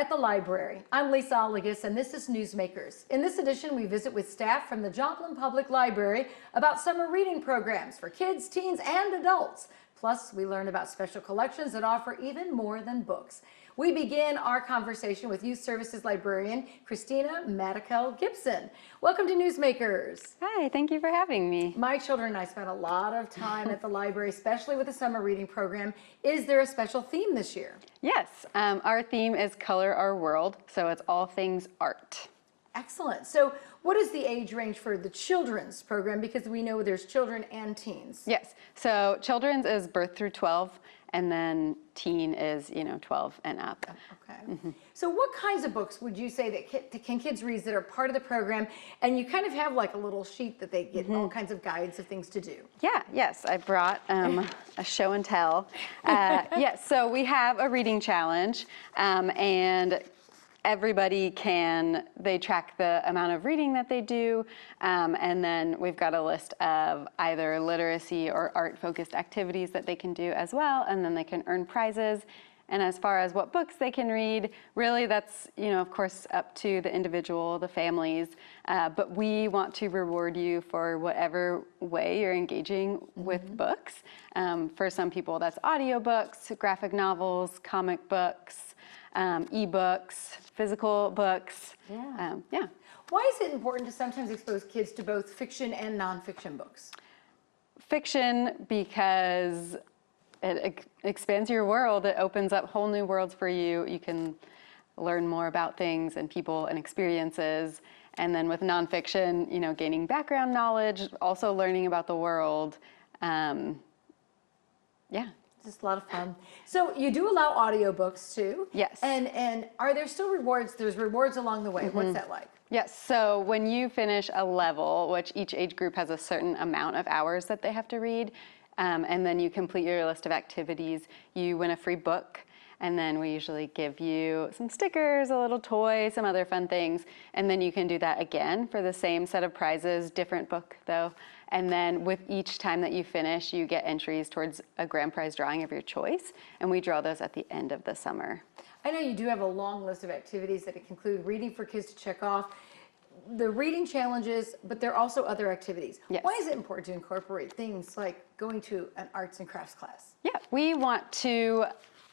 at the library. I'm Lisa Oligas, and this is Newsmakers. In this edition, we visit with staff from the Joplin Public Library about summer reading programs for kids, teens, and adults. Plus, we learn about special collections that offer even more than books. We begin our conversation with Youth Services Librarian Christina Madikel-Gibson. Welcome to Newsmakers. Hi, thank you for having me. My children and I spent a lot of time at the library, especially with the summer reading program. Is there a special theme this year? Yes, our theme is Color Our World, so it's all things art. Excellent. So what is the age range for the children's program? Because we know there's children and teens. Yes, so children's is birth through 12, and then teen is, 12 and up. Okay. So what kinds of books would you say that can kids read that are part of the program? And you kind of have like a little sheet that they get all kinds of guides of things to do. Yes, I brought a show and tell. Yes, so we have a reading challenge, and everybody they track the amount of reading that they do, and then we've got a list of either literacy or art-focused activities that they can do as well, and then they can earn prizes. And as far as what books they can read, really that's, of course, up to the individual, the families, but we want to reward you for whatever way you're engaging with books. For some people, that's audiobooks, graphic novels, comic books, ebooks, physical books. Yeah. Why is it important to sometimes expose kids to both fiction and nonfiction books? Fiction, because it expands your world. It opens up whole new worlds for you. You can learn more about things and people and experiences. And then with nonfiction, gaining background knowledge, also learning about the world. Just a lot of fun. So you do allow audiobooks too? Yes. And are there still rewards? There's rewards along the way. What's that like? Yes, so when you finish a level, which each age group has a certain amount of hours that they have to read, and then you complete your list of activities, you win a free book, and then we usually give you some stickers, a little toy, some other fun things, and then you can do that again for the same set of prizes, different book though. And then with each time that you finish, you get entries towards a grand prize drawing of your choice, and we draw those at the end of the summer. I know you do have a long list of activities that include reading for kids to check off, the reading challenges, but there are also other activities. Yes. Why is it important to incorporate things like going to an arts and crafts class? Yeah, we want to,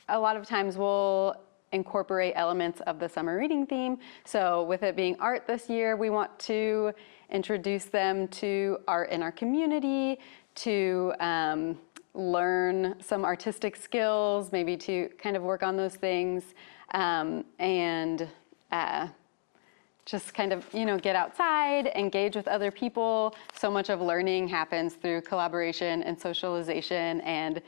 a lot of times we'll incorporate elements of the summer reading theme. So with it being art this year, we want to introduce them to art in our community, to learn some artistic skills, maybe to kind of work on those things, and just kind of, get outside, engage with other people. So much of learning happens through collaboration and socialization and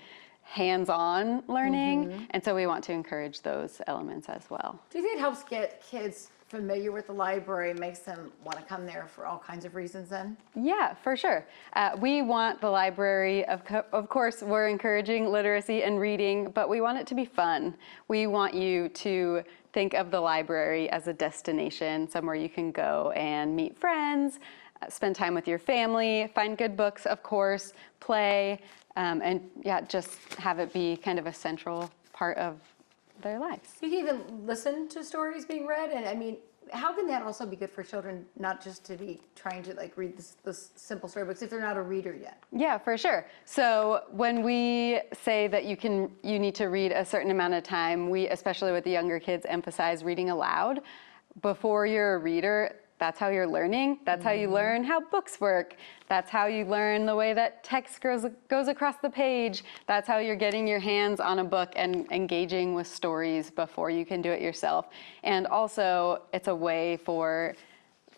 hands-on learning. And so we want to encourage those elements as well. Do you think it helps get kids familiar with the library, makes them want to come there for all kinds of reasons then? Yeah, for sure. We want the library, of course, we're encouraging literacy and reading, but we want it to be fun. We want you to think of the library as a destination, somewhere you can go and meet friends, spend time with your family, find good books, of course, play, and just have it be kind of a central part of their lives. You can even listen to stories being read, and I mean, how can that also be good for children, not just to be trying to read this simple storybooks if they're not a reader yet? Yeah, for sure. So when we say that you need to read a certain amount of time, we, especially with the younger kids, emphasize reading aloud. Before you're a reader, that's how you're learning. That's how you learn how books work. That's how you learn the way that text goes across the page. That's how you're getting your hands on a book and engaging with stories before you can do it yourself. And also, it's a way for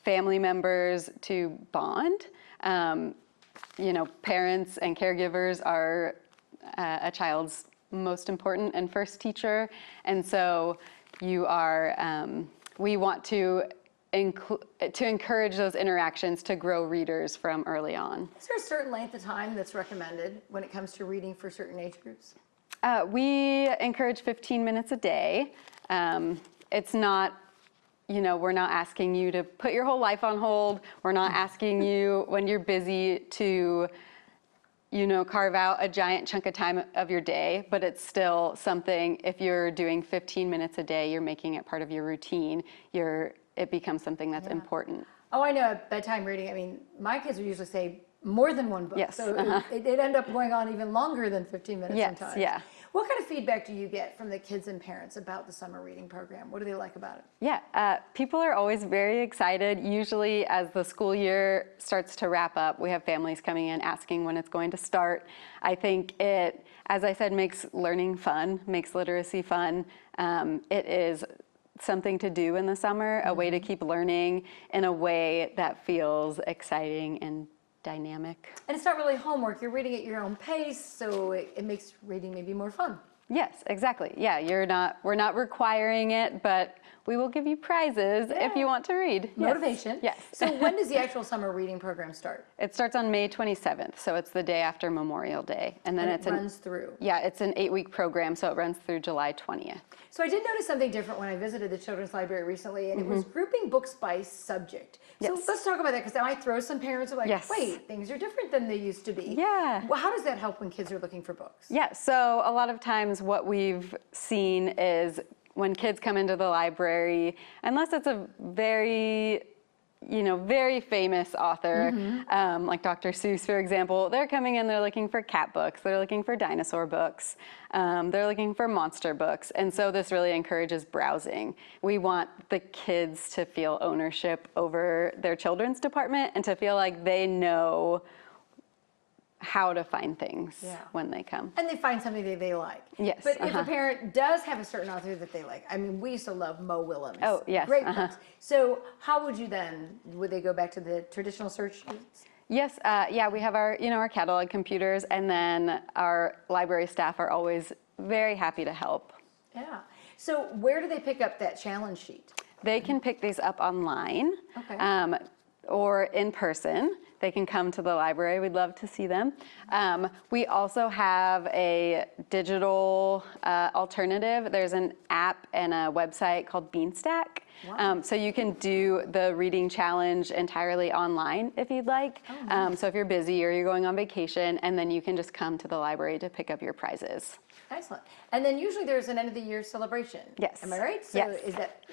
family members to bond. Parents and caregivers are a child's most important and first teacher. And so we want to encourage those interactions to grow readers from early on. Is there a certain length of time that's recommended when it comes to reading for certain age groups? We encourage 15 minutes a day. It's not, we're not asking you to put your whole life on hold. We're not asking you when you're busy to carve out a giant chunk of time of your day, but it's still something, if you're doing 15 minutes a day, you're making it part of your routine, it becomes something that's important. Oh, I know, bedtime reading. I mean, my kids would usually say more than one book. Yes. So it ended up going on even longer than 15 minutes Yes, sometimes. yeah. What kind of feedback do you get from the kids and parents about the summer reading program? What do they like about it? Yeah, people are always very excited. Usually as the school year starts to wrap up, we have families coming in asking when it's going to start. I think it, as I said, makes learning fun, makes literacy fun. It is something to do in the summer, a way to keep learning in a way that feels exciting and dynamic. And it's not really homework. You're reading at your own pace, so it makes reading maybe more fun. Yes, exactly. Yeah, we're not requiring it, but we will give you prizes if you want to read. Motivation. Yes. So when does the actual summer reading program start? It starts on May 27th, so it's the day after Memorial Day. And then it runs through. Yeah, it's an 8-week program, so it runs through July 20th. So I did notice something different when I visited the Children's Library recently, and it was grouping books by subject. So let's talk about that, because that might throw some parents who are like, wait, things are different than they used to be. Yeah. Well, how does that help when kids are looking for books? Yeah, so a lot of times what we've seen is when kids come into the library, unless it's a very famous author, like Dr. Seuss, for example, they're coming in, they're looking for cat books, they're looking for dinosaur books, they're looking for monster books. And so this really encourages browsing. We want the kids to feel ownership over their children's department and to feel like they know how to find things when they come. And they find something that they like. Yes. But if a parent does have a certain author that they like, I mean, we used to love Mo Willems. Oh, yes. Great books. So how would you then, would they go back to the traditional search? Yes, yeah, we have our, our catalog computers, and then our library staff are always very happy to help. Yeah. So where do they pick up that challenge sheet? They can pick these up online or in person. They can come to the library. We'd love to see them. We also have a digital alternative. There's an app and a website called Beanstack. Wow. So you can do the reading challenge entirely online if you'd like. Oh, nice. So if you're busy or you're going on vacation, and then you can just come to the library to pick up your prizes. Excellent. And then usually there's an end of the year celebration. Yes. Am I right? So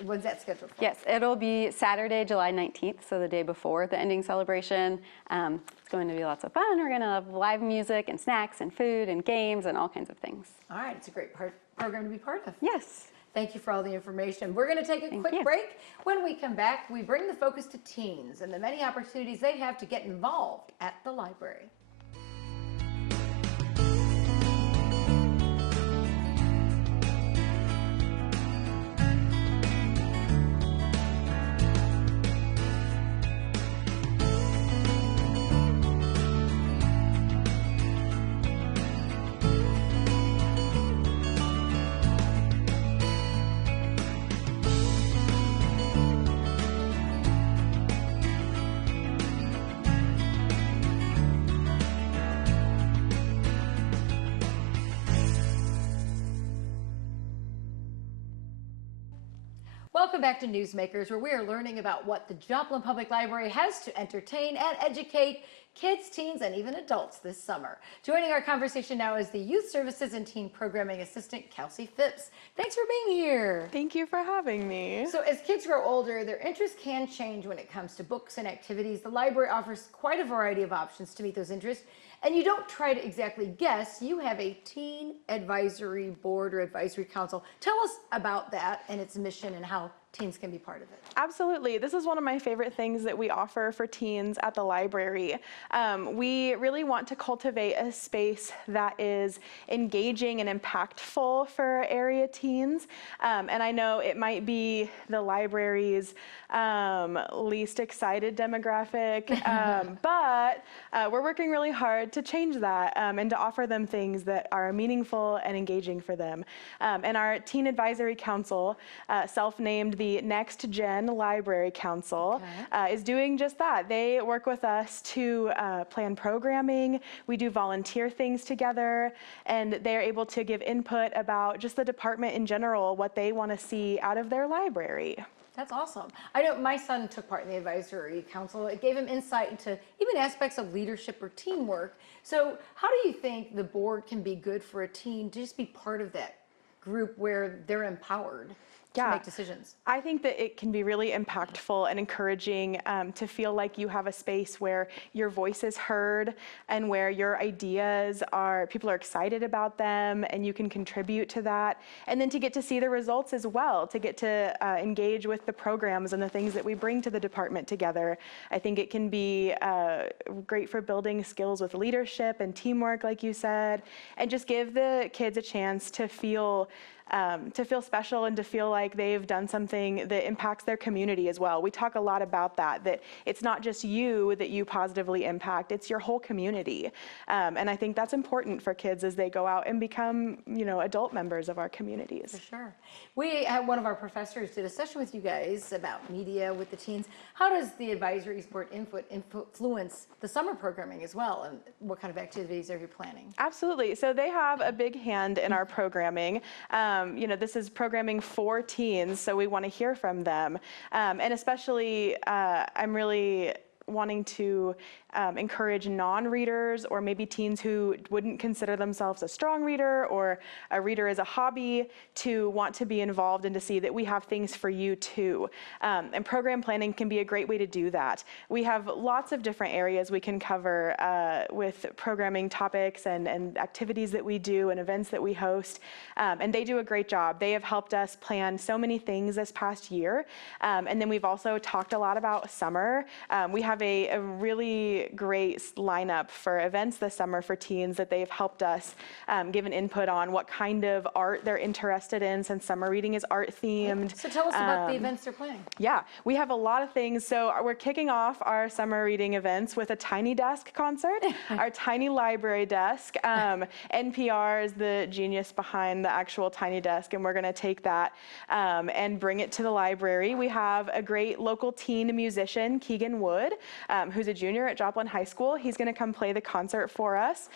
when's that scheduled for? Yes, it'll be Saturday, July 19th, so the day before the ending celebration. It's going to be lots of fun. We're going to have live music and snacks and food and games and all kinds of things. All right, it's a great program to be part of. Yes. Thank you for all the information. We're going to take a quick break. When we come back, we bring the focus to teens and the many opportunities they have to get involved at the library. Welcome back to Newsmakers, where we are learning about what the Joplin Public Library has to entertain and educate kids, teens, and even adults this summer. Joining our conversation now is the Youth Services and Teen Programming Assistant, Kelsey Phipps. Thanks for being here. Thank you for having me. So as kids grow older, their interests can change when it comes to books and activities. The library offers quite a variety of options to meet those interests. And you don't try to exactly guess, you have a teen advisory board or advisory council. Tell us about that and its mission and how teens can be part of it. Absolutely. This is one of my favorite things that we offer for teens at the library. We really want to cultivate a space that is engaging and impactful for area teens. And I know it might be the library's least excited demographic, but we're working really hard to change that and to offer them things that are meaningful and engaging for them. And our Teen Advisory Council, self-named the Next Gen Library Council, is doing just that. They work with us to plan programming. We do volunteer things together, and they're able to give input about just the department in general, what they want to see out of their library. That's awesome. I know my son took part in the advisory council. It gave him insight into even aspects of leadership or teamwork. So how do you think the board can be good for a teen to just be part of that group where they're empowered to make decisions? I think that it can be really impactful and encouraging to feel like you have a space where your voice is heard and where your ideas people are excited about them and you can contribute to that. And then to get to see the results as well, to get to engage with the programs and the things that we bring to the department together. I think it can be great for building skills with leadership and teamwork, like you said, and just give the kids a chance to feel special and to feel like they've done something that impacts their community as well. We talk a lot about that it's not just you that you positively impact, it's your whole community. And I think that's important for kids as they go out and become, adult members of our communities. For sure. We had one of our professors did a session with you guys about media with the teens. How does the advisory board influence the summer programming as well? And what kind of activities are you planning? Absolutely. So they have a big hand in our programming. This is programming for teens, so we want to hear from them. And especially, I'm really wanting to encourage non-readers or maybe teens who wouldn't consider themselves a strong reader or a reader as a hobby to want to be involved and to see that we have things for you too. And program planning can be a great way to do that. We have lots of different areas we can cover with programming topics and activities that we do and events that we host. And they do a great job. They have helped us plan so many things this past year. And then we've also talked a lot about summer. We have a really great lineup for events this summer for teens that they've helped us give an input on what kind of art they're interested in, since summer reading is art themed. So tell us about the events they're planning. Yeah, we have a lot of things. So we're kicking off our summer reading events with a tiny desk concert, our tiny library desk. NPR is the genius behind the actual tiny desk, and we're going to take that and bring it to the library. We have a great local teen musician, Keegan Wood, who's a junior at Joplin High School. He's going to come play the concert for us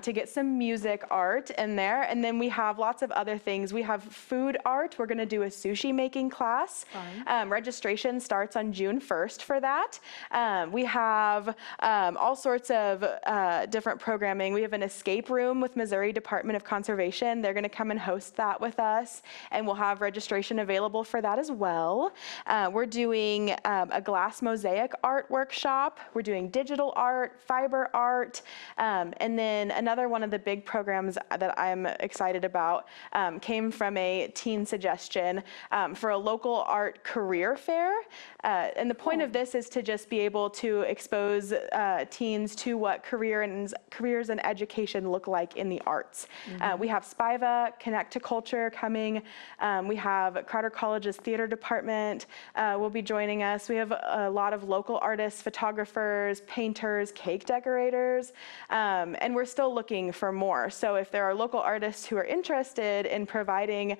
to get some music art in there. And then we have lots of other things. We have food art. We're going to do a sushi making class. Registration starts on June 1st for that. We have all sorts of different programming. We have an escape room with Missouri Department of Conservation. They're going to come and host that with us, and we'll have registration available for that as well. We're doing a glass mosaic art workshop. We're doing digital art, fiber art, and then another one of the big programs that I'm excited about came from a teen suggestion for a local art career fair. And the point of this is to just be able to expose teens to what careers and education look like in the arts. We have Spiva, Connect to Culture coming. We have Carter College's theater department will be joining us. We have a lot of local artists, photographers, painters, cake decorators, and we're still looking for more. So if there are local artists who are interested in providing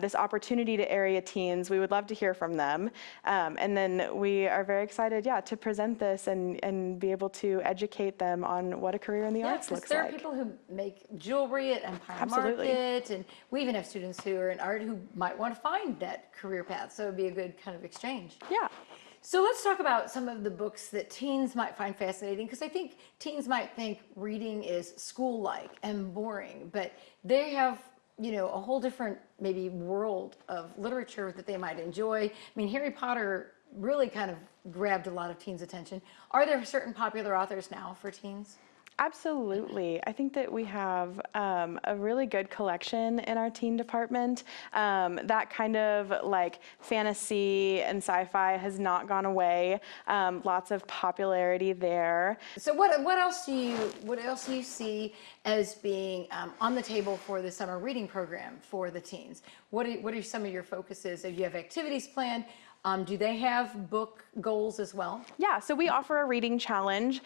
this opportunity to area teens, we would love to hear from them. And then we are very excited, to present this and be able to educate them on what a career in the arts looks there like. are people who make jewelry at Empire Absolutely. Market, and we even have students who are in art who might want to find that career path, so it would be a good kind of exchange. Yeah. So let's talk about some of the books that teens might find fascinating, because I think teens might think reading is school-like and boring, but they have a whole different maybe world of literature that they might enjoy. I mean, Harry Potter really kind of grabbed a lot of teens' attention. Are there certain popular authors now for teens? Absolutely. I think that we have a really good collection in our teen department. That kind of like fantasy and sci-fi has not gone away. Lots of popularity there. So what else do you see as being on the table for the summer reading program for the teens? What are some of your focuses? Do you have activities planned? Do they have book goals as well? Yeah, so we offer a reading challenge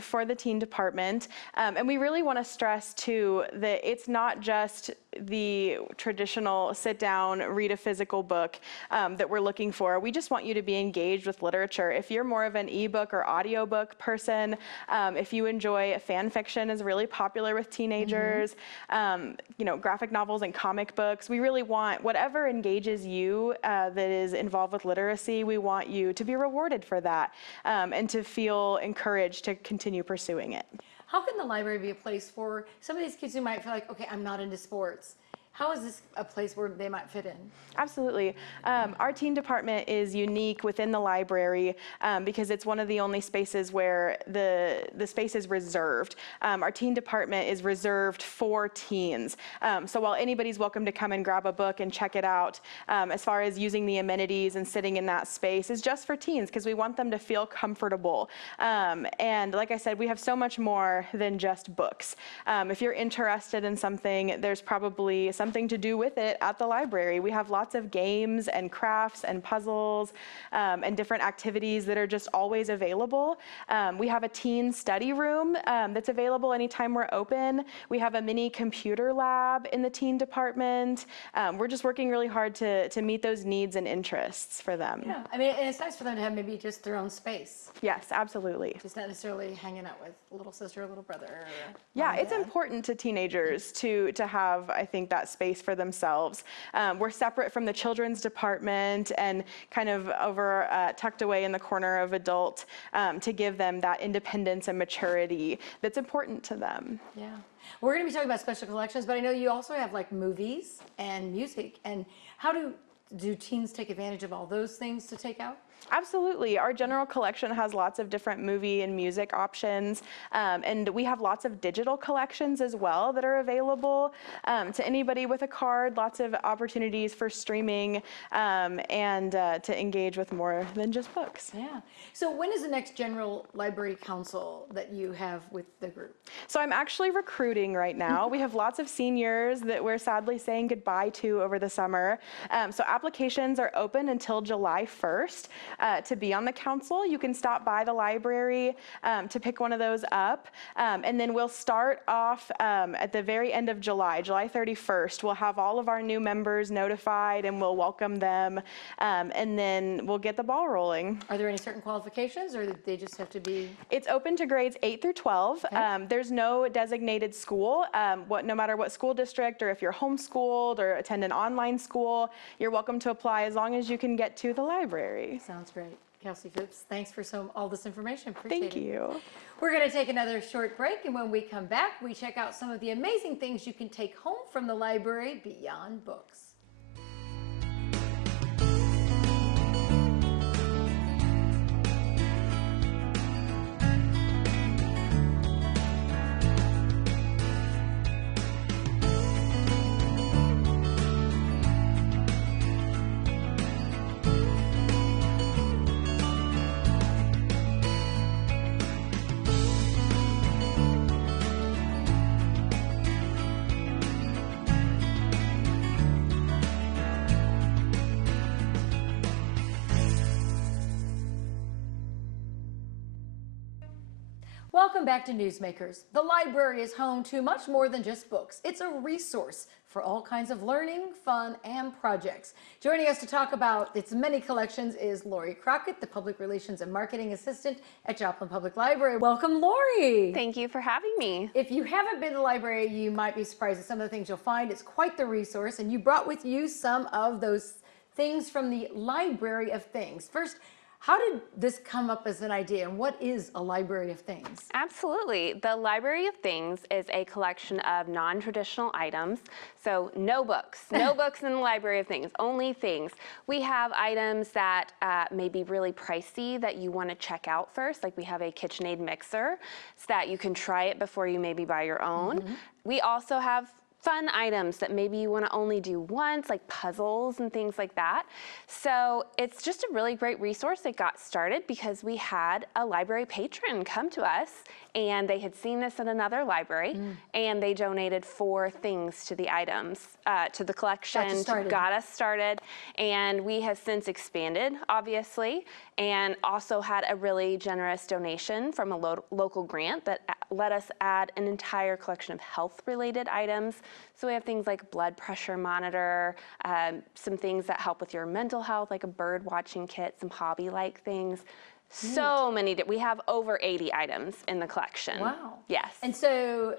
for the teen department. And we really want to stress too that it's not just the traditional sit down, read a physical book that we're looking for. We just want you to be engaged with literature. If you're more of an ebook or audiobook person, if you enjoy fan fiction is really popular with teenagers, graphic novels and comic books, we really want whatever engages you that is involved with with literacy, we want you to be rewarded for that and to feel encouraged to continue pursuing it. How can the library be a place for some of these kids who might feel like, okay, I'm not into sports? How is this a place where they might fit in? Absolutely. Our teen department is unique within the library because it's one of the only spaces where the space is reserved. Our teen department is reserved for teens. So while anybody's welcome to come and grab a book and check it out, as far as using the amenities and sitting in that space is just for teens because we want them to feel comfortable. And like I said, we have so much more than just books. If you're interested in something, there's probably something to do with it at the library. We have lots of games and crafts and puzzles and different activities that are just always available. We have a teen study room that's available anytime we're open. We have a mini computer lab in the teen department. We're just working really hard to meet those needs and interests for them. Yeah, I mean, and it's nice for them to have maybe just their own space. Yes, absolutely. Just not necessarily hanging out with a little sister or little brother. Or Yeah, mom and it's dad. important to teenagers to have, I think, that space for themselves. We're separate from the children's department and kind of over tucked away in the corner of adult to give them that independence and maturity that's important to them. Yeah. We're going to be talking about special collections, but I know you also have like movies and music. And how do teens take advantage of all those things to take out? Absolutely. Our general collection has lots of different movie and music options, and we have lots of digital collections as well that are available to anybody with a card, lots of opportunities for streaming and to engage with more than just books. Yeah. So when is the next General Library Council that you have with the group? So I'm actually recruiting right now. We have lots of seniors that we're sadly saying goodbye to over the summer. So applications are open until July 1st. To be on the council. You can stop by the library to pick one of those up. And then we'll start off at the very end of July 31st. We'll have all of our new members notified and we'll welcome them. And then we'll get the ball rolling. Are there any certain qualifications or do they just have to be? It's open to grades 8 through 12. Okay. There's no designated school. No matter what school district or if you're homeschooled or attend an online school, you're welcome to apply as long as you can get to the library. Sounds great. Kelsey Phipps, thanks for all this information. Appreciate Thank it. you. We're going to take another short break, and when we come back, we check out some of the amazing things you can take home from the library beyond books. Welcome back to Newsmakers. The library is home to much more than just books. It's a resource for all kinds of learning, fun, and projects. Joining us to talk about its many collections is Lori Crockett, the Public Relations and Marketing Assistant at Joplin Public Library. Welcome, Lori. Thank you for having me. If you haven't been to the library, you might be surprised at some of the things you'll find. It's quite the resource, and you brought with you some of those things from the Library of Things. First, how did this come up as an idea, and what is a library of things? Absolutely. The Library of Things is a collection of non-traditional items. So no books, no books in the Library of Things, only things. We have items that may be really pricey that you want to check out first, like we have a KitchenAid mixer so that you can try it before you maybe buy your own. Mm-hmm. We also have fun items that maybe you want to only do once, like puzzles and things like that. So it's just a really great resource that got started because we had a library patron come to us and they had seen this in another library and they donated 4 things to the items, to the collection, got us started. And we have since expanded, obviously, and also had a really generous donation from a local grant that let us add an entire collection of health-related items. So we have things like blood pressure monitor, some things that help with your mental health, like a bird watching kit, some hobby-like things. So many. We have over 80 items in the collection. Wow. Yes. And so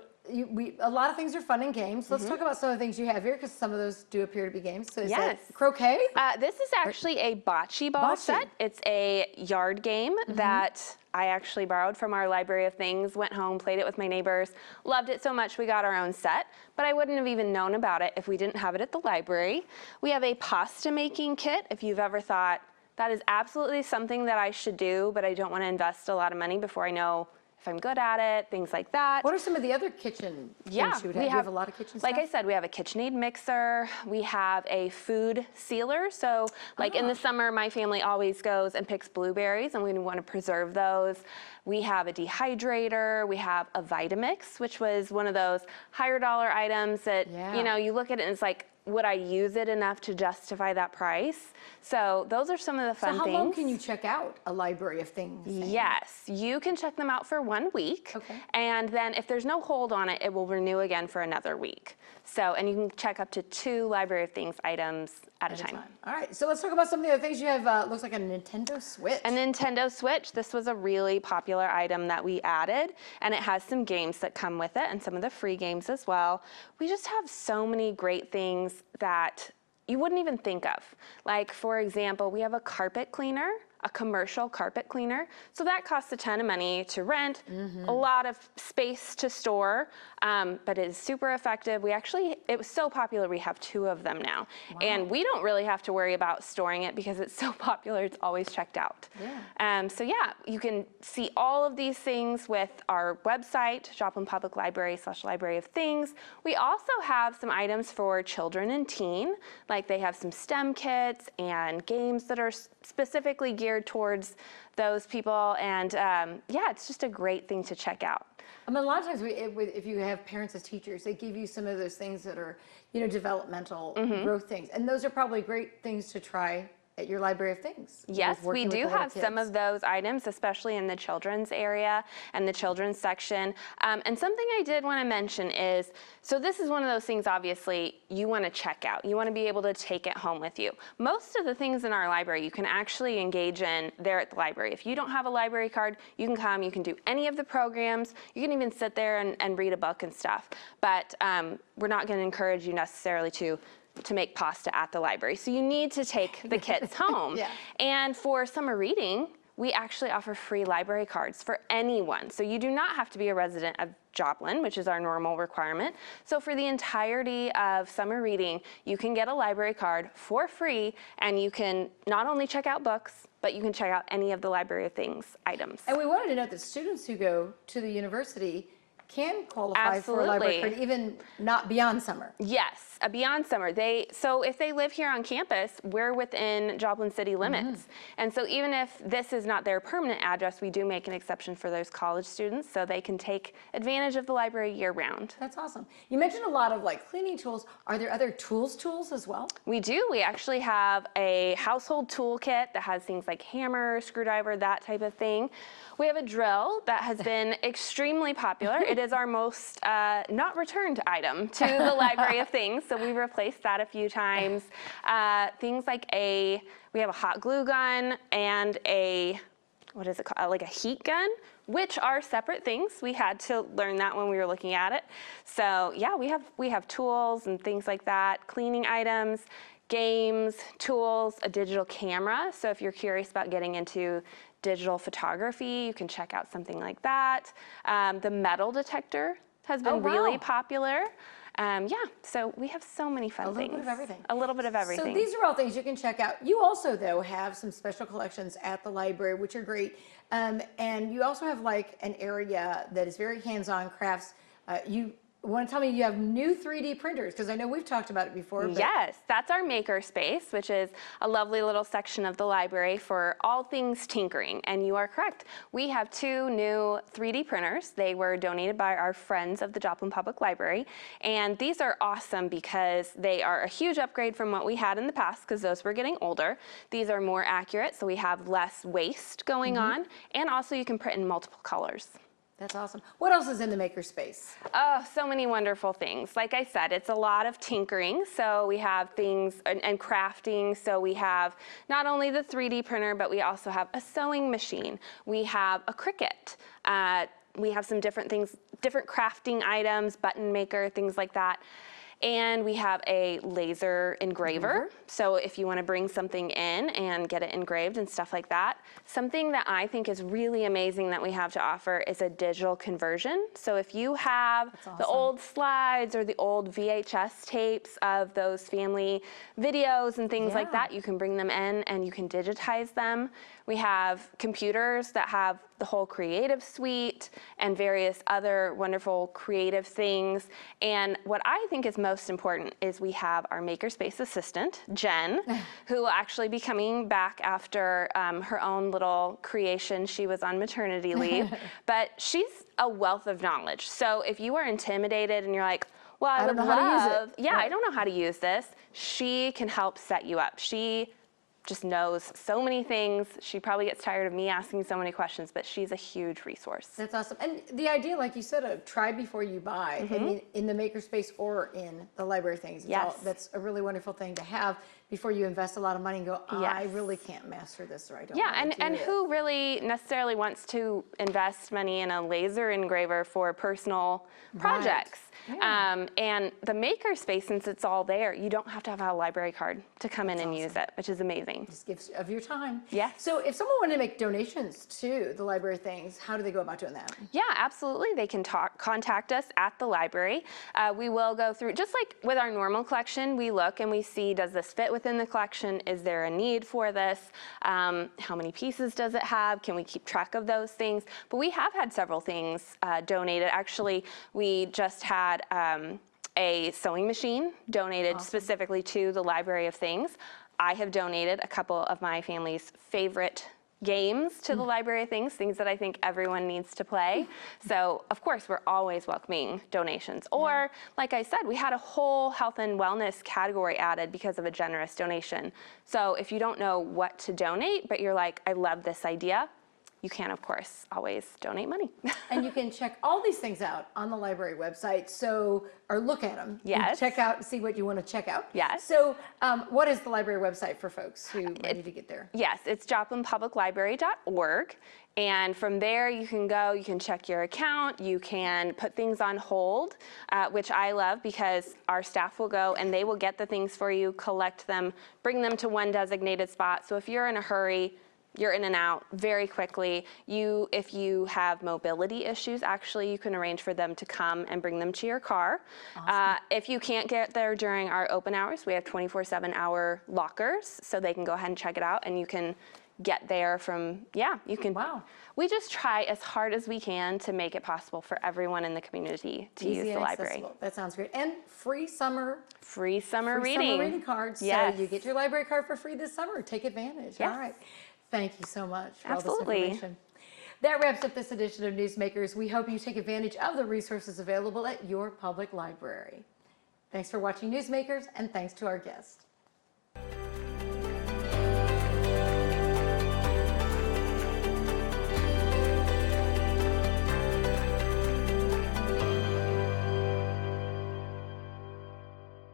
a lot of things are fun and games. Let's talk about some of the things you have here, because some of those do appear to be games. So is that Yes. croquet? This is actually a bocce ball Bocce. set. It's a yard game that I actually borrowed from our Library of Things, went home, played it with my neighbors, loved it so much we got our own set, but I wouldn't have even known about it if we didn't have it at the library. We have a pasta making kit. If you've ever thought, that is absolutely something that I should do, but I don't want to invest a lot of money before I know if I'm good at it, things like that. What are some of the other kitchen Yeah, things you would we have? Do you have have a lot of kitchen Like stuff? I said, we have a KitchenAid mixer. We have a food sealer. So like in the summer, my family always goes and picks blueberries, and we want to preserve those. We have a dehydrator. We have a Vitamix, which was one of those higher dollar items that, Yeah. you know, you look at it and it's like, would I use it enough to justify that price? So those are some of the fun So how things. long can you check out a Library of Things thing? Yes, you can check them out for 1 week. Okay. And then if there's no hold on it, it will renew again for another week. So, and you can check up to 2 Library of Things items at a time. All right, so let's talk about some of the other things you have. Looks like a Nintendo Switch. A Nintendo Switch, this was a really popular item that we added, and it has some games that come with it and some of the free games as well. We just have so many great things that you wouldn't even think of. Like, for example, we have a carpet cleaner, a commercial carpet cleaner. So that costs a ton of money to rent, a lot of space to store, but it is super effective. It was so popular, we have 2 of them now. And we don't really have to worry about storing it because it's so popular, it's always checked out. Yeah. So yeah, you can see all of these things with our website, Joplin Public Library /Library of Things. We also have some items for children and teen, like they have some STEM kits and games that are specifically geared towards those people. And yeah, it's just a great thing to check out. I mean, a lot of times if you have parents as teachers, they give you some of those things that are, you know, developmental growth things. And those are probably great things to try at your Library of Things. Yes, with working we with do the little have some kids. of those items, especially in the children's area and the children's section. And something I did want to mention is, so this is one of those things, obviously, you want to check out. You want to be able to take it home with you. Most of the things in our library you can actually engage in there at the library. If you don't have a library card, you can come, you can do any of the programs. You can even sit there and read a book and stuff. But we're not going to encourage you necessarily to make pasta at the library. So you need to take the kits home. Yeah. And for summer reading, we actually offer free library cards for anyone. So you do not have to be a resident of Joplin, which is our normal requirement. So for the entirety of summer reading, you can get a library card for free, and you can not only check out books, but you can check out any of the Library of Things items. And we wanted to note that students who go to the university can qualify for a library card, even not beyond summer. Yes, beyond summer. So if they live here on campus, we're within Joplin city limits. And so even if this is not their permanent address, we do make an exception for those college students so they can take advantage of the library year round. That's awesome. You mentioned a lot of like cleaning tools. Are there other tools as well? We do. We actually have a household toolkit that has things like hammer, screwdriver, that type of thing. We have a drill that has been extremely popular. It is our most not returned item to the Library of Things, so we've replaced that a few times. Things like we have a hot glue gun and what is it called? Like a heat gun, which are separate things. We had to learn that when we were looking at it. So yeah, we have tools and things like that, cleaning items, games, tools, a digital camera. So if you're curious about getting into digital photography, you can check out something like that. The metal detector has been really popular. Yeah, so we have so many fun things. A little bit of everything. A little bit of everything. So these are all things you can check out. You also, though, have some special collections at the library, which are great. And you also have like an area that is very hands-on crafts. You want to tell me you have new 3D printers, because I know we've talked about it before. But yes, that's our maker space, which is a lovely little section of the library for all things tinkering. And you are correct. We have 2 new 3D printers. They were donated by our friends of the Joplin Public Library. And these are awesome because they are a huge upgrade from what we had in the past, because those were getting older. These are more accurate, so we have less waste going on. And also you can print in multiple colors. That's awesome. What else is in the makerspace? Oh, so many wonderful things. Like I said, it's a lot of tinkering. So we have things and crafting. So we have not only the 3D printer, but we also have a sewing machine. We have a Cricut. we have some different things, different crafting items, button maker, things like that. And we have a laser engraver. So if you want to bring something in and get it engraved and stuff like that. Something that I think is really amazing that we have to offer is a digital conversion. So if you have the old slides or the old VHS tapes of those family videos and things like that, you can bring them in and you can digitize them. We have computers that have the whole creative suite and various other wonderful creative things. And what I think is most important is we have our Makerspace assistant, Jen, who will actually be coming back after her own little creation. She was on maternity leave, but she's a wealth of knowledge. So if you are intimidated and you're like, well, I would don't know how to use it. I don't know how to use this, she can help set you up. She just knows so many things. She probably gets tired of me asking so many questions, but she's a huge resource. That's awesome. And the idea, like you said, of try before you buy, I mean, in the Makerspace or in the library things. That's a really wonderful thing to have before you invest a lot of money and go, I really can't master this, or I don't know how to do and it. who really necessarily wants to invest money in a laser engraver for personal projects? And the Makerspace, since it's all there, you don't have to have a library card to come in and use it, which is amazing. Just gives of your time. Yes. So if someone wanted to make donations to the library things, how do they go about doing that? Yeah, absolutely. They can contact us at the library. We will go through, just like with our normal collection, we look and we see, does this fit within the collection? Is there a need for this? How many pieces does it have? Can we keep track of those things? But we have had several things donated. Actually, we just had a sewing machine donated specifically to the Library of Things. I have donated a couple of my family's favorite games to the Library of Things, things that I think everyone needs to play. So, of course, we're always welcoming donations. Or, like I said, we had a whole health and wellness category added because of a generous donation. So if you don't know what to donate, but you're like, I love this idea, you can, of course, always donate money. And you can check all these things out on the library website, or look at them. Yes. Check out and see what you want to check out. Yes. So what is the library website for folks who might need to get there? Yes, it's joplinpubliclibrary.org. And from there, you can go, you can check your account, you can put things on hold, which I love because our staff will go and they will get the things for you, collect them, bring them to one designated spot. So if you're in a hurry, you're in and out very quickly. If you have mobility issues, actually, you can arrange for them to come and bring them to your car. Awesome. If you can't get there during our open hours, we have 24/7 hour lockers, so they can go ahead and check it out, and you can get there from, you can. Wow. We just try as hard as we can to make it possible for everyone in the community to use the library. Accessible. That sounds great. And free summer reading. Summer reading cards. Yes. So you get your library card for free this summer. Take advantage. Yes. All right. Thank you so much for Absolutely. all this information. That wraps up this edition of Newsmakers. We hope you take advantage of the resources available at your public library. Thanks for watching Newsmakers, and thanks to our guest.